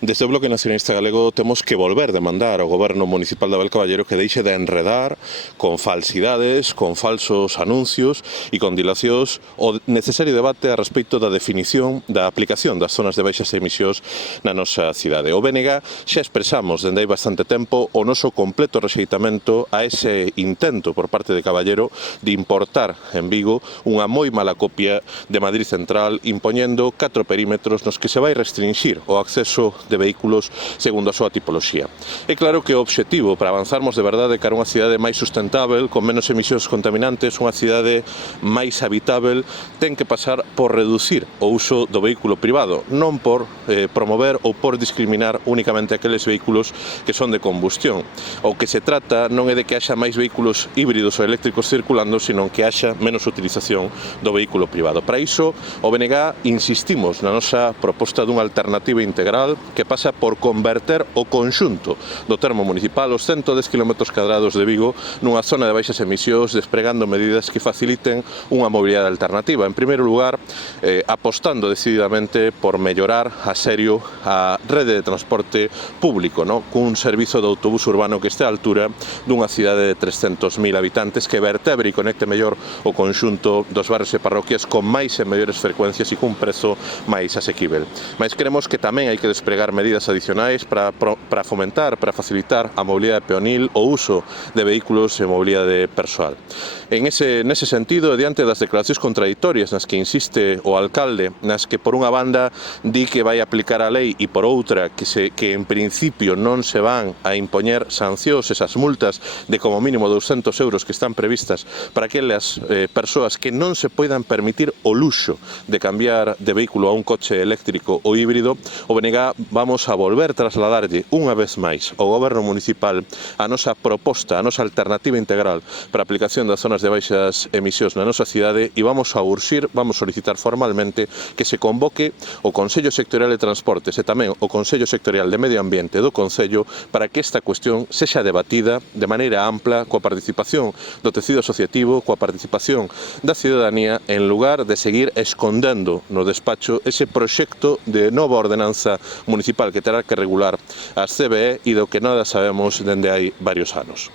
Desde o Bloque Nacionalista Galego temos que volver demandar ao Goberno Municipal de Abel-Caballero que deixe de enredar con falsidades, con falsos anuncios e con dilacións o necesario debate a respecto da definición da aplicación das zonas de baixas emisións na nosa cidade. O BNG xa expresamos dende hai bastante tempo o noso completo rexeitamento a ese intento por parte de Caballero de importar en Vigo unha moi mala copia de Madrid Central impoñendo 4 perímetros nos que se vai restringir o acceso de vehículos segundo a súa tipoloxía. É claro que o obxectivo para avanzarmos de verdade cara a unha cidade máis sustentável, con menos emisións contaminantes, unha cidade máis habitável, ten que pasar por reducir o uso do vehículo privado, non por promover ou por discriminar únicamente aqueles vehículos que son de combustión. O que se trata non é de que haxa máis vehículos híbridos ou eléctricos circulando, sino que haxa menos utilización do vehículo privado. Para iso, o BNG insistimos na nosa proposta dunha alternativa integral que pasa por converter o conxunto do termo municipal, os 110 km² de Vigo, nunha zona de baixas emisións, despregando medidas que faciliten unha mobilidade alternativa. En primeiro lugar, apostando decididamente por mellorar a serio a rede de transporte público, cun servizo de autobús urbano que este á altura dunha cidade de 300.000 habitantes que vertebre e conecte mellor o conxunto dos barrios e parroquias con máis e mellores frecuencias e cun prezo máis asequível. Mas queremos que tamén hai que despregar medidas adicionais para fomentar, para facilitar a mobilidade peonil, o uso de vehículos e mobilidade persoal. Nese sentido, diante das declaracións contraditorias nas que insiste o alcalde, nas que por unha banda di que vai aplicar a lei e por outra que en principio non se van a impoñer sancións, esas multas de como mínimo 200 euros que están previstas para aquelas persoas que non se poidan permitir o luxo de cambiar de vehículo a un coche eléctrico ou híbrido, o BNG vamos a volver trasladarlle unha vez máis ao Goberno Municipal a nosa proposta, a nosa alternativa integral para a aplicación das zonas de baixas emisións na nosa cidade e vamos a solicitar formalmente que se convoque o Consello Sectorial de Transportes e tamén o Consello Sectorial de Medio Ambiente do Concello para que esta cuestión sexa debatida de maneira ampla coa participación do tecido asociativo, coa participación da cidadanía, en lugar de seguir escondendo no despacho ese proxecto de nova ordenanza municipal que terá que regular as CBE e do que nada sabemos dende hai varios anos.